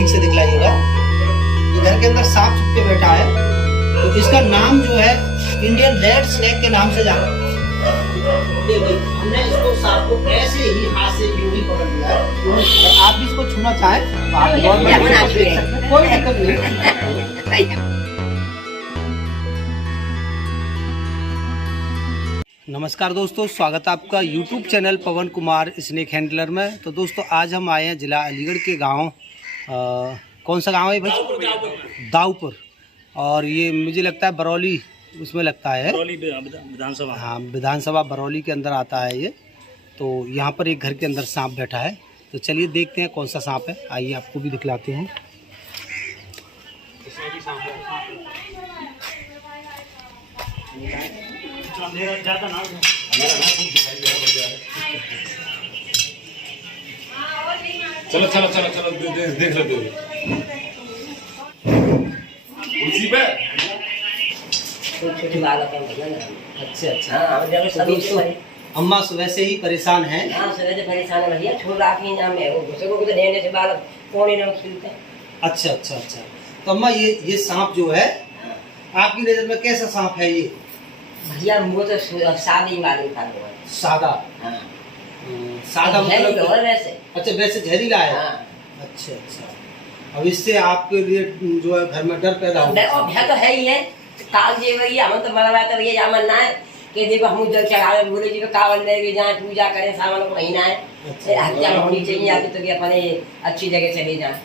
ठीक से दिखलाइएगा। ये घर के अंदर सांप छुप के बैठा है, तो इसका नाम जो है इंडियन रेड स्नेक के नाम से जाना। देखिए हमने इसको सांप को ऐसे ही हाथ से यूं ही पकड़ लिया है। अगर आप भी इसको छूना चाहें तो आप देख सकते हैं, कोई दिक्कत नहीं। नमस्कार दोस्तों, स्वागत है आपका YouTube चैनल पवन कुमार स्नेक हैंडलर में। तो दोस्तों आज हम आए हैं जिला अलीगढ़ के गांव, कौन सा गांव है भाई? दाऊपुर। और ये मुझे लगता है बरौली उसमें लगता है, विधानसभा। हाँ, विधानसभा बरौली के अंदर आता है ये। तो यहाँ पर एक घर के अंदर सांप बैठा है, तो चलिए देखते हैं कौन सा सांप है। आइए आपको भी दिखलाते हैं। चलो चलो चलो चलो देख लेते हो उसी पे। अच्छा। दोस्तों अम्मा सुबह से ही परेशान हैं। हाँ, सुबह से परेशान है भैया। छोड़ रखी नाम है वो घुसे को तो देने से बाल कोने न खिलते। अच्छा अच्छा अच्छा। तो अम्मा ये सांप जो है आपकी नजर में कैसा सांप है ये? भैया वो तो सादा ही मालूम था वो। सादा? हाँ। सादा मतलब और वैसे। अच्छा, वैसे जहरीला है। हाँ। अच्छा अच्छा। अब इससे आपके लिए जो है घर में डर पैदा हो और भैया तो है ही है। काल जी वही हम तो मरवा तो ये जामन ना है कि देखो हम जल चढ़ावे बोले जी कावल ले के जाए पूजा करें, सावन को महीना है। अच्छा। हत्या होनी चाहिए आती तो कि अपने अच्छी जगह चले जाए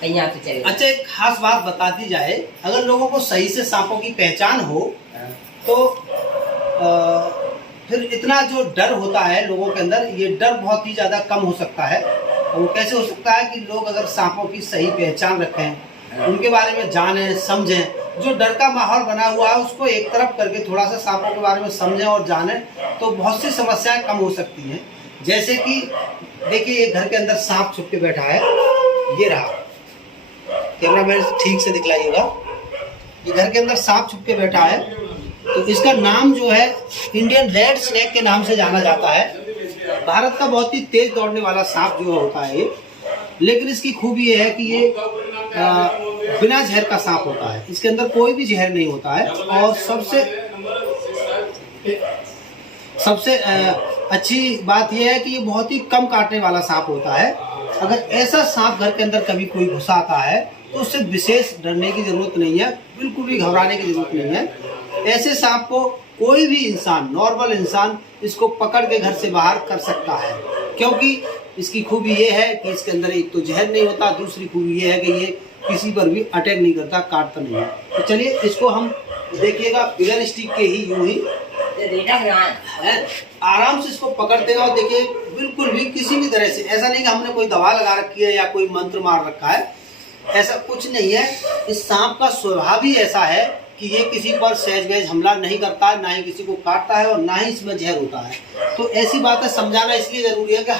कहीं आप चले। अच्छा, एक खास बात बता दी जाए, अगर लोगों को सही से सांपों की पहचान हो तो फिर इतना जो डर होता है लोगों के अंदर, ये डर बहुत ही ज्यादा कम हो सकता है। और वो कैसे हो सकता है कि लोग अगर सांपों की सही पहचान रखें, उनके बारे में जानें समझें, जो डर का माहौल बना हुआ है उसको एक तरफ करके थोड़ा सा सांपों के बारे में समझें और जानें, तो बहुत सी समस्याएं कम हो सकती हैं। जैसे कि देखिए ये घर के अंदर सांप छुप के बैठा है, ये रहा। कैमरामैन ठीक से दिखलाइएगा। ये घर के अंदर सांप छुप के बैठा है, तो इसका नाम जो है इंडियन रेड स्नेक के नाम से जाना जाता है। भारत का बहुत ही तेज दौड़ने वाला सांप जो होता है ये, लेकिन इसकी खूबी ये है कि ये बिना जहर का सांप होता है। इसके अंदर कोई भी जहर नहीं होता है। और सबसे अच्छी बात यह है कि ये बहुत ही कम काटने वाला सांप होता है। अगर ऐसा सांप घर के अंदर कभी कोई घुसा आता है तो उससे विशेष डरने की जरूरत नहीं है, बिल्कुल भी घबराने की जरूरत नहीं है। ऐसे सांप को कोई भी इंसान, नॉर्मल इंसान इसको पकड़ के घर से बाहर कर सकता है, क्योंकि इसकी खूबी ये है कि इसके अंदर एक तो जहर नहीं होता, दूसरी खूबी ये है कि ये किसी पर भी अटैक नहीं करता, काटता नहीं है। तो चलिए इसको हम देखिएगा बिगर स्टिक के ही यूं ही आराम से इसको पकड़ते हैं। और देखिए बिल्कुल भी किसी भी तरह से ऐसा नहीं कि हमने कोई दवा लगा रखी है या कोई मंत्र मार रखा है, ऐसा कुछ नहीं है। इस सांप का स्वभाव ही ऐसा है कि ये किसी पर सहज गहज हमला नहीं करता है, ना ही किसी को काटता है और ना ही इसमें जहर होता है। तो ऐसी बातें समझाना इसलिए जरूरी है कि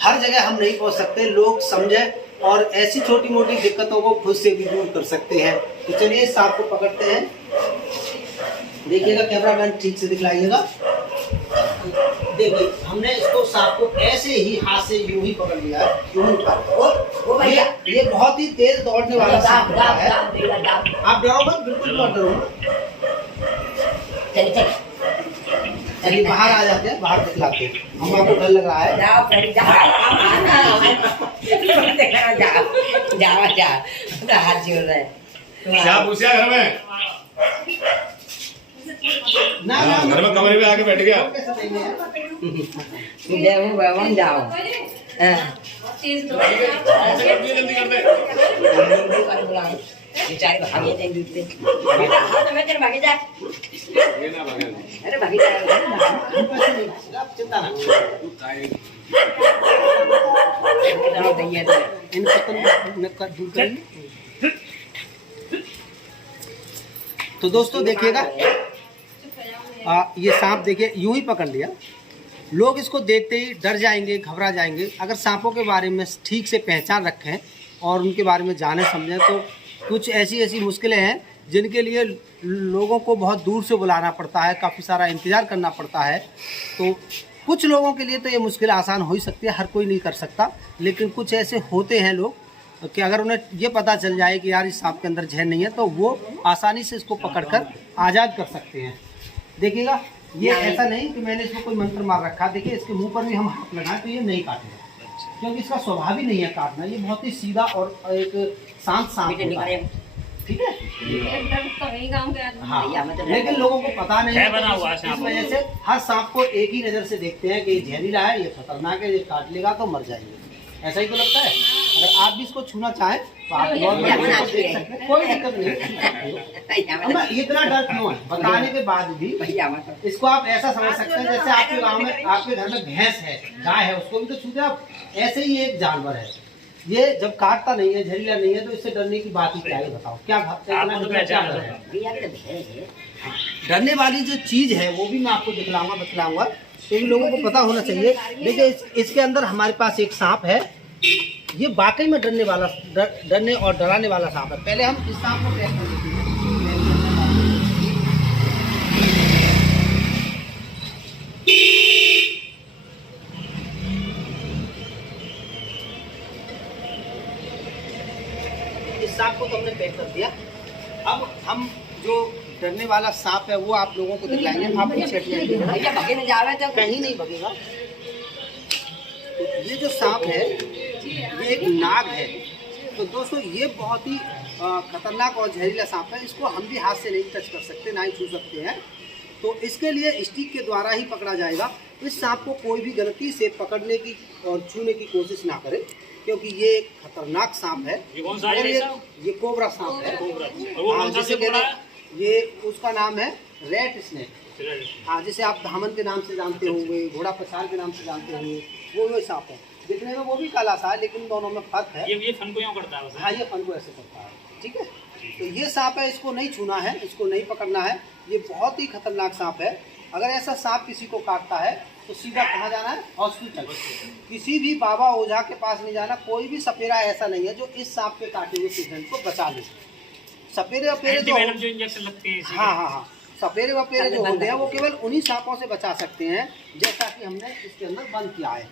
हर जगह हम नहीं पहुंच सकते, लोग समझें और ऐसी छोटी मोटी दिक्कतों को खुद से भी दूर कर सकते हैं। तो चलिए इस सांप को पकड़ते हैं। देखिएगा, कैमरामैन ठीक से दिखलाइएगा। देखिए हमने इसको सांप को ऐसे ही हाथ से यूं ही पकड़ लिया है, यूं ही उठा। और ये बहुत ही तेज दौड़ने वाला सांप है। आप डरो मत, बिल्कुल मत डरो। चलिए बाहर आ जाते हैं, बाहर दिखलाते हैं। हम आपको डर लग रहा है। हाथ जोड़ रहे क्या पूछा घर में? ना घर में कमरे में आके बैठ गया। जाओ जल्दी कर दे। भागे जा। अरे भागे चिंता ना। तो दोस्तों देखिएगा, ये सांप देखिए यूं ही पकड़ लिया। लोग इसको देखते ही डर जाएंगे, घबरा जाएंगे। अगर सांपों के बारे में ठीक से पहचान रखें और उनके बारे में जाने समझें तो कुछ ऐसी मुश्किलें हैं जिनके लिए लोगों को बहुत दूर से बुलाना पड़ता है, काफ़ी सारा इंतज़ार करना पड़ता है। तो कुछ लोगों के लिए तो ये मुश्किल आसान हो ही सकती है, हर कोई नहीं कर सकता, लेकिन कुछ ऐसे होते हैं लोग कि अगर उन्हें ये पता चल जाए कि यार इस सांप के अंदर जहर नहीं है तो वो आसानी से इसको पकड़कर आज़ाद कर सकते हैं। देखिएगा ये ऐसा नहीं कि मैंने इसको कोई मंत्र मार रखा, देखिए इसके मुंह पर भी हम हाथ लगाएं तो ये नहीं काटेगा, क्योंकि इसका स्वभाव ही नहीं है काटना, ये बहुत ही सीधा और एक शांत सांप होता है। ठीक है हाँ, लेकिन लोगों को पता नहीं है, तो इस वजह से हर सांप को एक ही नज़र से देखते हैं कि ये जहरीला है, ये खतरनाक है, ये काट लेगा तो मर जाएंगे, ऐसा ही तो लगता है। अगर आप भी इसको छूना चाहें तो आप देख सकते हैं, कोई दिक्कत नहीं। इतना डर क्यों है बताने के बाद भी, इसको आप ऐसा समझ सकते हैं जैसे आपके गाँव में आपके घर में भैंस है, गाय है, उसको भी तो छूते आप, ऐसे ही एक जानवर है। ये जब काटता नहीं है, जहरीला नहीं है, तो इससे डरने की बात ही क्या है, बताओ क्या डरने वाली जो चीज है वो भी मैं आपको दिखलाऊंगा बतलाऊंगा, क्योंकि लोगों को पता होना चाहिए। देखिए इसके अंदर हमारे पास एक सांप है, ये वाकई में डरने और डराने वाला सांप है। पहले हम इस सांप को पैक कर देते हैं। इस सांप को तो हमने पैक कर दिया। अब हम जो डरने वाला सांप है वो आप लोगों को दिखलाएंगे। आप पीछे कहीं नहीं भगेगा। तो ये जो सांप है ये एक नाग है। तो दोस्तों ये बहुत ही खतरनाक और जहरीला सांप है, इसको हम भी हाथ से नहीं टच कर सकते, ना ही छू सकते हैं। तो इसके लिए स्टिक के द्वारा ही पकड़ा जाएगा। इस सांप को कोई भी गलती से पकड़ने की और छूने की कोशिश ना करे, क्योंकि ये एक खतरनाक सांप है। ये कौन सा है? ये कोबरा सांप है। जिसे ये उसका नाम है रेड स्नेक। हाँ, जिसे आप धामन के नाम से जानते होंगे, घोड़ा पछाड़ के नाम से जानते होंगे, वो सांप है। दिखने में वो भी काला सा है, लेकिन दोनों में फर्क है। ये फन को यूं करता है। हाँ, ये फन को ऐसे करता है। ठीक है, तो ये सांप है, इसको नहीं छूना है, इसको नहीं पकड़ना है। ये बहुत ही खतरनाक सांप है। अगर ऐसा सांप किसी को काटता है तो सीधा कहाँ जाना है? हॉस्पिटल। किसी भी बाबा ओझा के पास नहीं जाना। कोई भी सपेरा ऐसा नहीं है जो इस सांप के काटे हुए पेशेंट को बचा ले। सपेरे वपेरे जो इंजेक्शन लगते हैं, हाँ, सपेरे वपेरे जो होते हैं वो केवल उन्हीं सांपों से बचा सकते हैं, जैसा कि हमने इसके अंदर बंद किया है।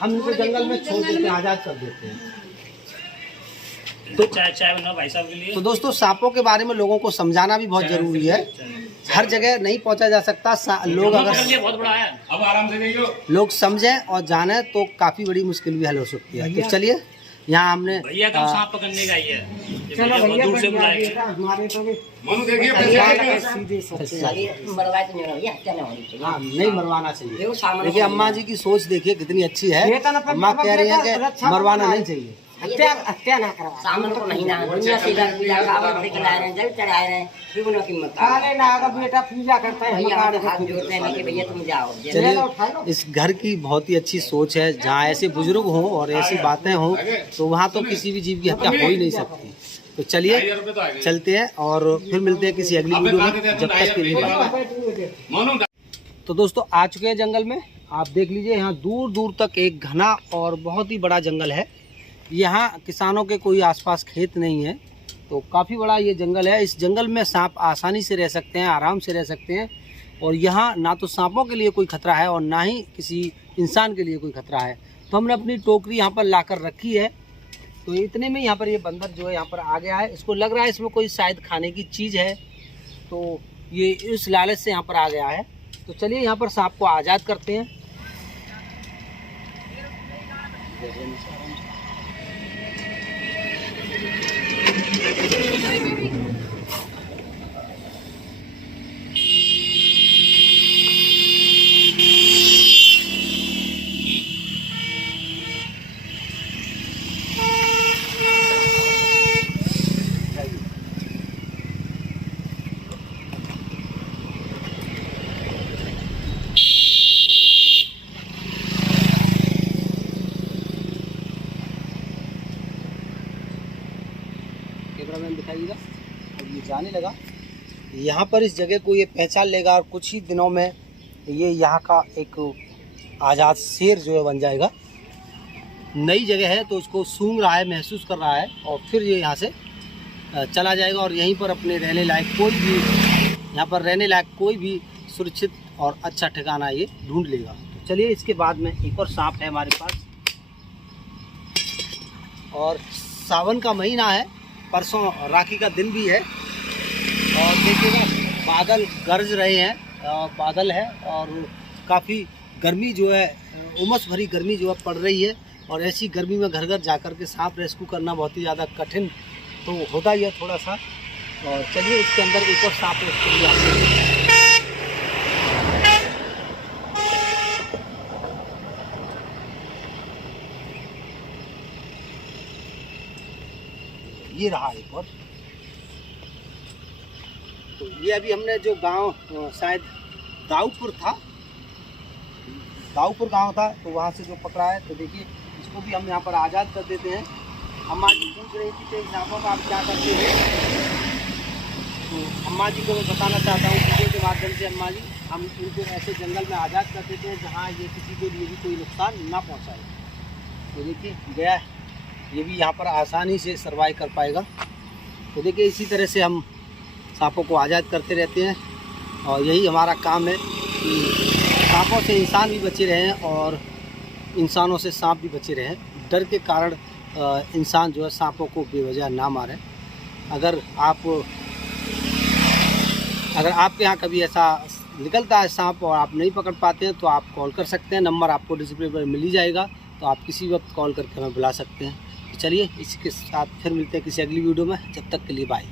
हम इनको जंगल में छोड़ देते हैं, आज़ाद कर देते हैं। तो चाय बनाओ भाई साहब के लिए। तो दोस्तों सांपों के बारे में लोगों को समझाना भी बहुत जरूरी है। हर जगह नहीं पहुंचा जा सकता। लोग अगर बहुत बड़ा है, अब आराम से नहीं लोग समझें और जाने तो काफ़ी बड़ी मुश्किल भी हल हो सकती है। तो चलिए, यहाँ हमने भैया कब सांप पकड़ने का ही है। चलो भैया दूर से बुलाएंगे। मनु देखिए हाँ, नहीं मरवाना चाहिए। देखिए अम्मा जी की सोच देखिए कितनी अच्छी है। अम्मा कह रही है कि मरवाना नहीं चाहिए। हत्या ना करवा, सामने को नहीं ना दुनिया से इधर पूजा कावड़ दिखलाए रहे, जल चढ़ाए रहे, दुगुना कीमत। अरे ना, अगर बेटा पूजा करता है भैया हाथ जोड़ते हैं कि भैया तुम जाओ। चलिए, इस घर की बहुत ही अच्छी सोच है। जहाँ ऐसे बुजुर्ग हों और ऐसी बातें हों तो वहाँ तो किसी भी जीव की हत्या हो ही नहीं सकती। तो चलिए चलते हैं और फिर मिलते हैं किसी अगली वीडियो में। जब तक के लिए तो दोस्तों आ चुके हैं जंगल में। आप देख लीजिए, यहाँ दूर दूर तक एक घना और बहुत ही बड़ा जंगल है। यहाँ किसानों के कोई आसपास खेत नहीं है, तो काफ़ी बड़ा ये जंगल है। इस जंगल में सांप आसानी से रह सकते हैं, आराम से रह सकते हैं। और यहाँ ना तो सांपों के लिए कोई खतरा है और ना ही किसी इंसान के लिए कोई खतरा है। तो हमने अपनी टोकरी यहाँ पर लाकर रखी है। तो इतने में यहाँ पर ये बंदर जो है यहाँ पर आ गया है। इसको लग रहा है इसमें कोई शायद खाने की चीज़ है, तो ये इस लालच से यहाँ पर आ गया है। तो चलिए यहाँ पर सांप को आज़ाद करते हैं। कैमरामैन दिखाइएगा। और ये जाने लगा। यहाँ पर इस जगह को ये पहचान लेगा और कुछ ही दिनों में ये यहाँ का एक आज़ाद शेर जो है बन जाएगा। नई जगह है तो उसको सूंघ रहा है, महसूस कर रहा है और फिर ये यहाँ से चला जाएगा और यहीं पर अपने रहने लायक कोई भी सुरक्षित और अच्छा ठिकाना ये ढूंढ लेगा। तो चलिए, इसके बाद में एक और सांप है हमारे पास। और सावन का महीना है, परसों राखी का दिन भी है। और देखिएगा बादल गरज रहे हैं, बादल है और काफ़ी गर्मी जो है, उमस भरी गर्मी जो है पड़ रही है। और ऐसी गर्मी में घर घर जाकर के सांप रेस्क्यू करना बहुत ही ज़्यादा कठिन तो होता ही है थोड़ा सा। और चलिए इसके अंदर एक और सांप रेस्क्यू भी आते हैं। ये रहा एक और। तो ये अभी हमने जो गांव शायद दाऊपुर गांव था, तो वहाँ से जो पकड़ा है। तो देखिए इसको भी हम यहाँ पर आज़ाद कर देते हैं। अम्मा जी पूछ रही थी कि सांपों का आप क्या करते हैं, तो अम्मा जी को मैं बताना चाहता हूँ वीडियो के माध्यम से। अम्मा जी, हम इनको ऐसे जंगल में आज़ाद कर देते हैं जहाँ ये किसी को लिए भी कोई नुकसान ना पहुँचाए। तो देखिए गया है, ये भी यहाँ पर आसानी से सर्वाइव कर पाएगा। तो देखिए इसी तरह से हम सांपों को आज़ाद करते रहते हैं और यही हमारा काम है कि सांपों से इंसान भी बचे रहें और इंसानों से सांप भी बचे रहें। डर के कारण इंसान जो है सांपों को बेवजह ना मारे। अगर आपके यहाँ कभी ऐसा निकलता है सांप और आप नहीं पकड़ पाते हैं तो आप कॉल कर सकते हैं, नंबर आपको डिस्प्ले पर मिल ही जाएगा। तो आप किसी वक्त कॉल करके हमें बुला सकते हैं। तो चलिए इसके साथ फिर मिलते हैं किसी अगली वीडियो में, जब तक के लिए बाय।